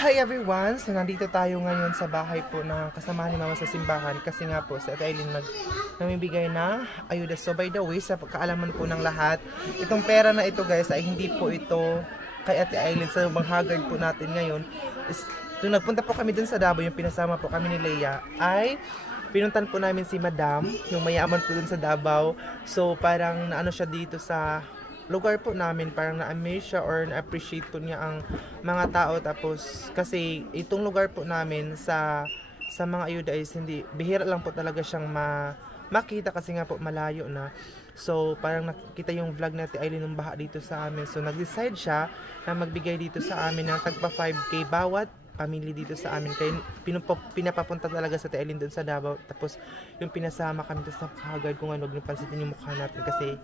Hi everyone! So nandito tayo ngayon sa bahay po ng kasamahan ni Mama sa simbahan kasi nga po si Ate Aileen namibigay na ayuda. So by the way, sa kaalaman po ng lahat, itong pera na ito guys ay hindi po ito kay Ate Aileen. Sa banghagard po natin ngayon is, nung nagpunta po kami dun sa Davao, yung pinasama po kami ni Leia, ay pinuntan po namin si Madam, yung mayaman po dun sa Davao. So parang naano siya dito sa lugar po namin, parang na-amaze siya or na-appreciate po niya ang mga tao. Tapos kasi itong lugar po namin sa mga ayuda is hindi, bihira lang po talaga siyang makita kasi nga po malayo na. So parang nakita yung vlog natin Aileen ng baha dito sa amin. So nag-decide siya na magbigay dito sa amin ng tagpa 5K bawat pamilya dito sa amin. Kaya pinapapunta talaga sa Ate Aileen doon sa Davao. Tapos yung pinasama kami doon sa Haggard, kung ano, huwag niyo pansitin yung mukha natin kasi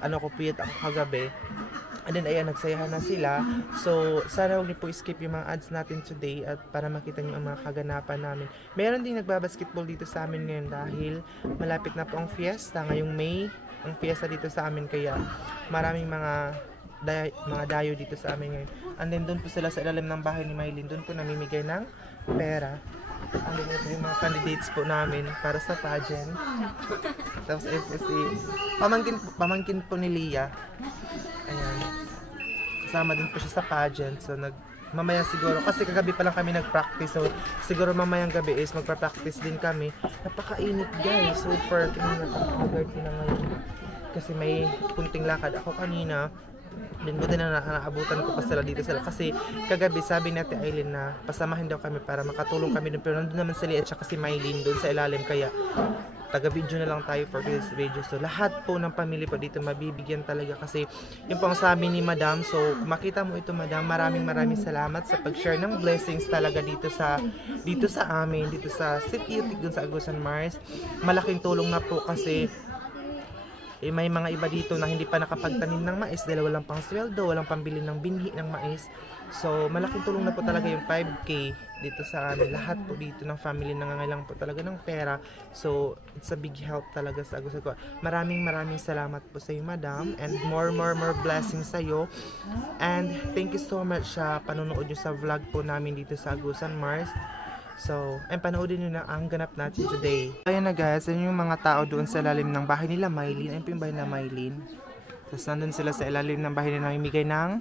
ano ko, puyat ako kagabi. And then ayan, nagsayahan na sila. So sana huwag niyo po skip yung mga ads natin today at para makita niyo ang mga kaganapan namin. Meron din nagbabasketball dito sa amin ngayon dahil malapit na po ang fiesta. Ngayong May ang fiesta dito sa amin, kaya maraming mga dayo dito sa amin ngayon. And then doon po sila sa ilalim ng bahay ni Mylene, doon po namimigay ng pera. And then ito yung mga candidates po namin para sa pageant. Tapos ito si pamangkin po ni Leia. Ayan. Kasama din po siya sa pageant. So mamaya siguro, kasi kagabi pa lang kami nag-practice. So siguro mamayang gabi is magpa-practice din kami. Napakainit guys. Super. Tingnan natin ang haggard na ngayon. Kasi may kunting lakad ako kanina. Din buti na naabutan ko pa sila dito sila kasi kagabi sabi ni Ate Aileen na pasamahin daw kami para makatulong kami doon, pero nandun naman sila at saka si Mylene doon sa ilalim, kaya taga-video na lang tayo for this video. So lahat po ng pamilya po dito mabibigyan talaga kasi yung pang sabi ni Madam. So makita mo ito Madam, maraming salamat sa pag-share ng blessings talaga dito sa amin, dito sa City Utic doon sa Agusan Mars. Malaking tulong na po kasi may mga iba dito na hindi pa nakapagtanim ng mais dahil walang pang sweldo, walang pambili ng binhi ng mais. So malaking tulong na po talaga yung 5K dito sa amin. Lahat po dito ng family nangangailangan po talaga ng pera. So it's a big help talaga sa Agusan ko. Maraming salamat po sa iyo Madam, and more blessings sa iyo. And thank you so much sa panonood niyo sa vlog po namin dito sa Agusan Mars. So, and panoodin nyo na ang ganap natin today. Ayan na guys, yun yung mga tao doon sa ilalim ng bahay nila Mylene. Ayun po yung bahay nila Mylene. Tapos nandun sila sa ilalim ng bahay nila, namimigay ng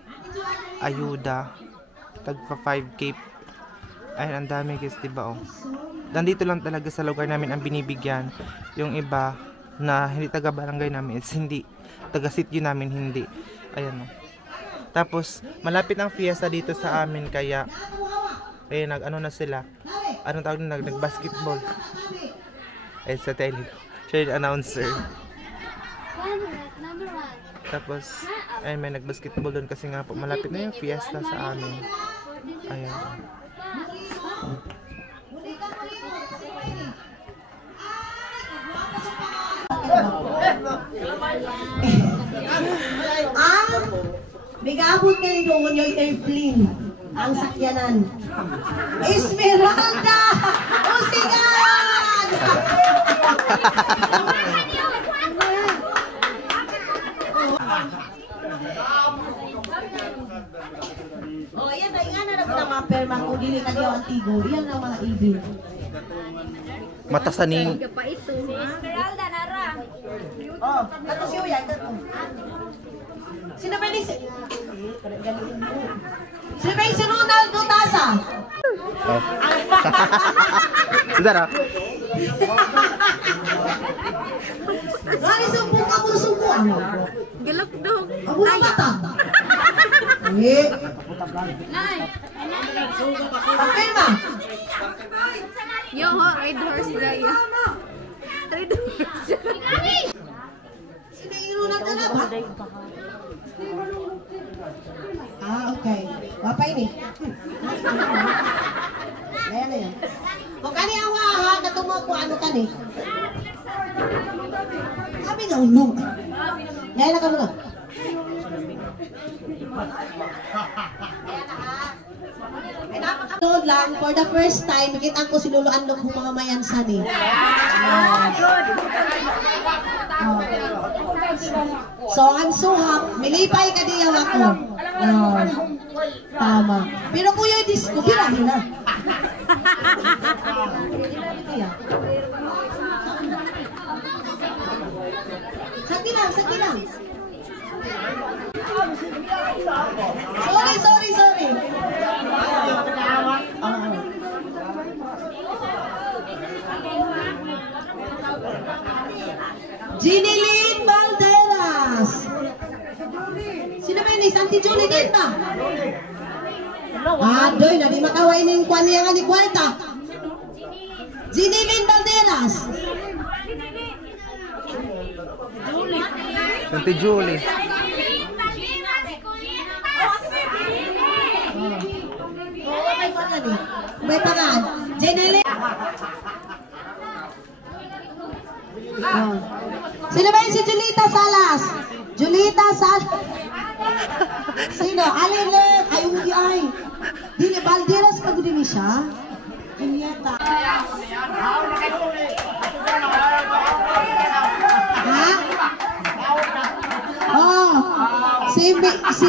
ayuda. Tagpa 5K. Ayun, ang dami guys, diba oh. Nandito lang talaga sa lugar namin ang binibigyan. Yung iba na hindi taga-barangay namin is hindi. Taga-sityo namin hindi. Ayan oh. Tapos, malapit ang fiesta dito sa amin, kaya nag-ano na sila. Anong tawag na? Nag-basketball. Ay, sa tele. Siya yung announcer. Tapos, ay may nag-basketball doon kasi nga po malapit na yung fiesta sa amin. Ayan. Bigabot kayo doon yung airplane. Ang sakyanan. Esmeralda! Usigan! Oh, yan na. Nga na naman ang mga perma kung dili ka niyo antigo. Yan ang mga ibig. Matasaning. Esmeralda, Nara. Oh, ito si Uya. Sino ba yung si Ronaldo Tasa? Oh. Sudara. Gani sa buka mo suko. Galak daw. Abo na bata. Eh. Okay ma. Yo ho, Red Horse Gaya. Red Horse. Sino yung Ronaldo ba? Okay. Wapay ni. Ayan na yan. Kung kani awa ha, natumog ko ano ka ni. Kami na ulong. Ngayon na ka muna. Ay, napakanood lang, for the first time, makita ko si Lolo Andok kung mga mayansan eh. So, I'm so happy. Milipay ka diyaw ako. Tama. Pero kuya, disco, birahin na. Sakti lang, sakti lang. Sorry. Jinilyn Valderas. Sino ba yun? Auntie Julie din ba? Adoy, na di makaway ng kwan niya nga ni Kwarta. Jinilyn Valderas. Auntie Julie. May pangan. Jinilyn. Sino ba yun si Julita Salas? Julita Salas. Sino? Alin lang. Ay, hindi ay. Dili, Valderas pag din siya. Julieta. Ha? Oh. Si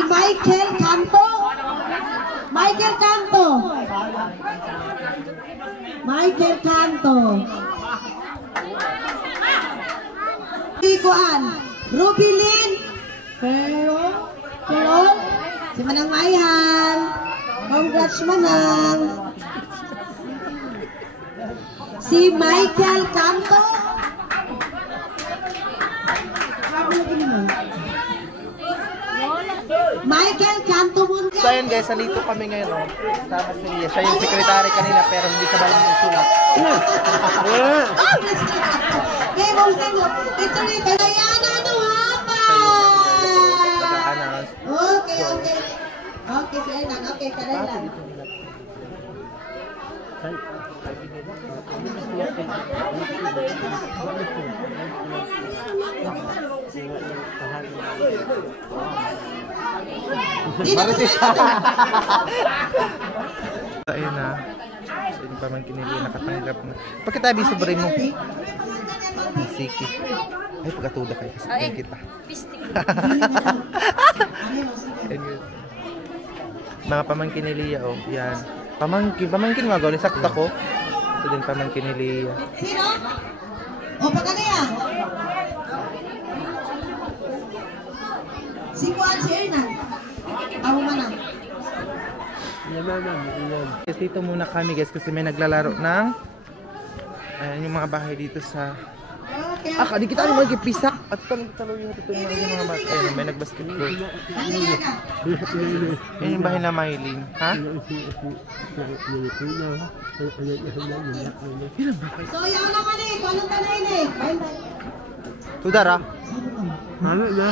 Michael Canto. Michael Canto. Michael Canto. Ikuan. Rubilin. Pero. Si Manang Mayhan. Congrats Manang. Si Michael Canto. Michael Canto Munga. So ayun guys, salito kami ngayon oh. Sama si Lia. Siya yung sekretary kanina pero hindi siya balang magsulat. Okay, Bolsino. Ito rin. Kayana no hapa. Okay. Okay, sir. Okay, kailan. Marites. Ayun na. Sino pa man kinili nakatanggap na. Bakit tabi sobre mo? Siki. Ay pagkatuda kayo kasi kita. Mga pamangkin ni Lia oh. Yan. Pamangkin nga gawin sakta ko. Ito din pamangkin ni Lia. Sino? O pagkagaya. Si Juan, si Hernan. Ako man. Guys, dito muna kami guys kasi may naglalaro ng ayan yung mga bahay dito sa di kita ano magkipisak at talo yung mga bata. Ayun, may nagbasketball. Yan yung bahay na Maylin. Ha? So, yan naman eh. Kung anong tanay na eh. Tudara? Ano na?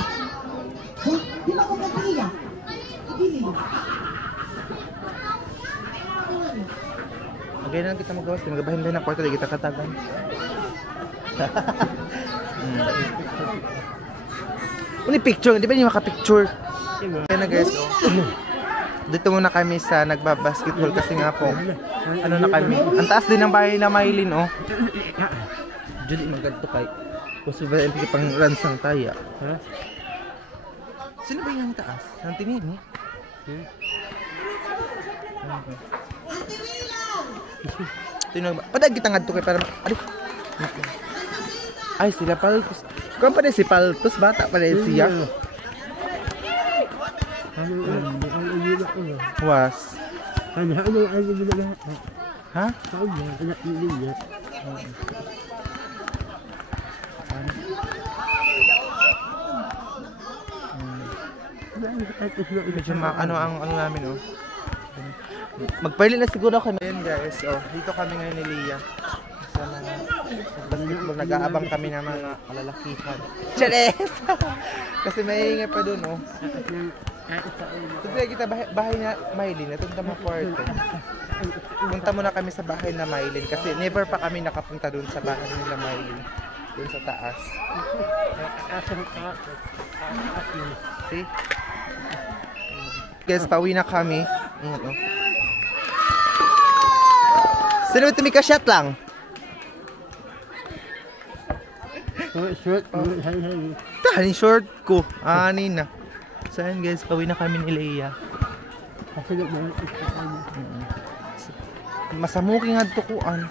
Di ba ko katiya? Ibili. Magayon na kita magawas. Magabahin lang ng kwarto. Di kita katagan. Ano picture? Di ba yung makapicture? Kaya na guys, oh. Dito muna kami sa nagbabasketball kasi nga po ano na kami. Ang taas din ng bahay na Maylin, oh. Julie, magganto kay gusto ba yung pang ransang taya? Ha? Sino ba yung taas? Ang tingin, eh? Ito yung padag kita nga ito kay para ay, sila Paltos. Kung pa rin si Paltos, bata pa rin siya. Was. Ha? Medyo ano namin oh. Magpailin na siguro kami ngayon guys. Oh, dito kami ngayon ni Lia. Sa mga basketball, nag-aabang kami ng mga kalalakihan. Chares! Kasi maingay pa dun, oh. Ito kita bahay na Maylin. Ito mga kwarto. Punta muna kami sa bahay na Maylin. Kasi never pa kami nakapunta dun sa bahay nila Maylin. Dun sa taas. See? guys, pauwi na kami. Ingat, oh. Sino ito may ka-shot lang? Tani short ko. Ani na. So ayan guys, pauwi na kami ni Leia. Masamuking nga tukuan.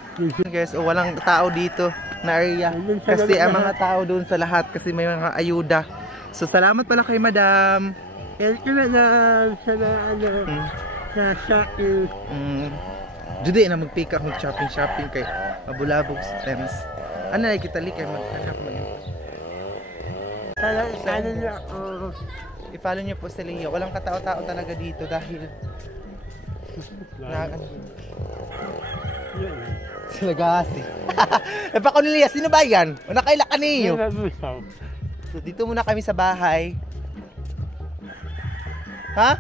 Guys, oh, walang tao dito na area. Kasi ang mga tao doon sa lahat kasi may mga ayuda. So salamat pala kay Madam. Sa shopping. Judy na mag-pick up, mag-shopping kay Mabulabog Stems. Ano na kita kay mag-anak mo yun? I-follow nyo po si Leia. Walang katao-tao talaga dito dahil sila gasi. Napako ni Leia, sino ba yan? O nakaila ka niyo? So dito muna kami sa bahay. Ha?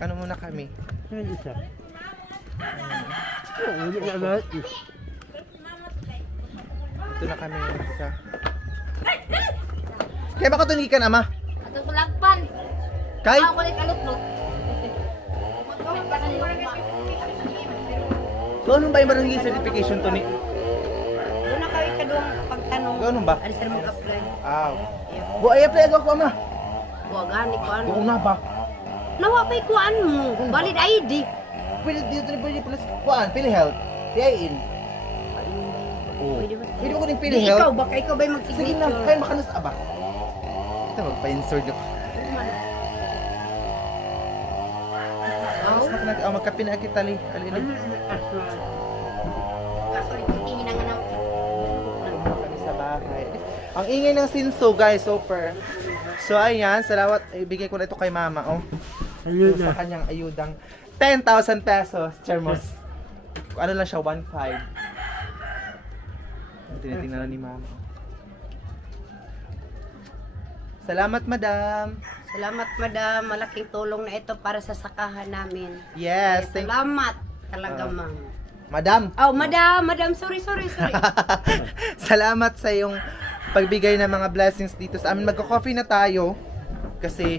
Ano muna kami? Dito na kami sa... Kaya baka ito ka ama? Atong kulagpan. Kay? Ako ulit kalutlot. So anong ba yung barangay certification to ni? Doon na kami kaduang pagtanong. Anong ba? Ano sila mag-apply? Bu ay apply ako ama. Buwa gani ko ano. Buong na ba? Nawa pa'y kuan mo. Valid ID. Pwede dito pwede plus kuan, PhilHealth. PIN. Pwede ko din Di PhilHealth. ikaw, baka ikaw ba'y Sige na, mag-signature? kaya makanas aba. Ito magpa-insert ako. Magkape na kita li. Alin. Kaso tingin na nga na. Kami sa bahay. Ang ingay ng sinso guys, super. So ayan, salamat. Ibigay ko na ito kay mama, oh. So, sa kanyang ayudang 10,000 pesos, Chermos. Ano lang siya, 1.5. Tinitingnan na ni mama. Salamat, madam. Salamat, madam. Malaking tulong na ito para sa sakahan namin. Yes. Salamat talaga, ma'am. Madam. Oh, madam. Sorry. Salamat sa iyong pagbigay ng mga blessings dito sa amin. Magka-coffee na tayo. Kasi,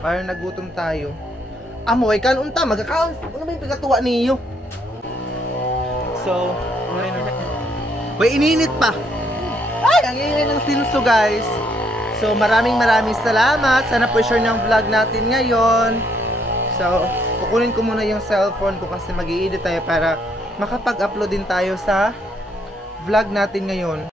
parang nagutom tayo. Amoy, kanunta. Magkakaon. Ano ba yung pagkatuwa niyo? So, wait, ininit pa. Ay, ang ingay ng sinso, guys. So, maraming salamat. Sana po share ng vlog natin ngayon. So, kukunin ko muna yung cellphone ko kasi mag-i-edit tayo para makapag-upload din tayo sa vlog natin ngayon.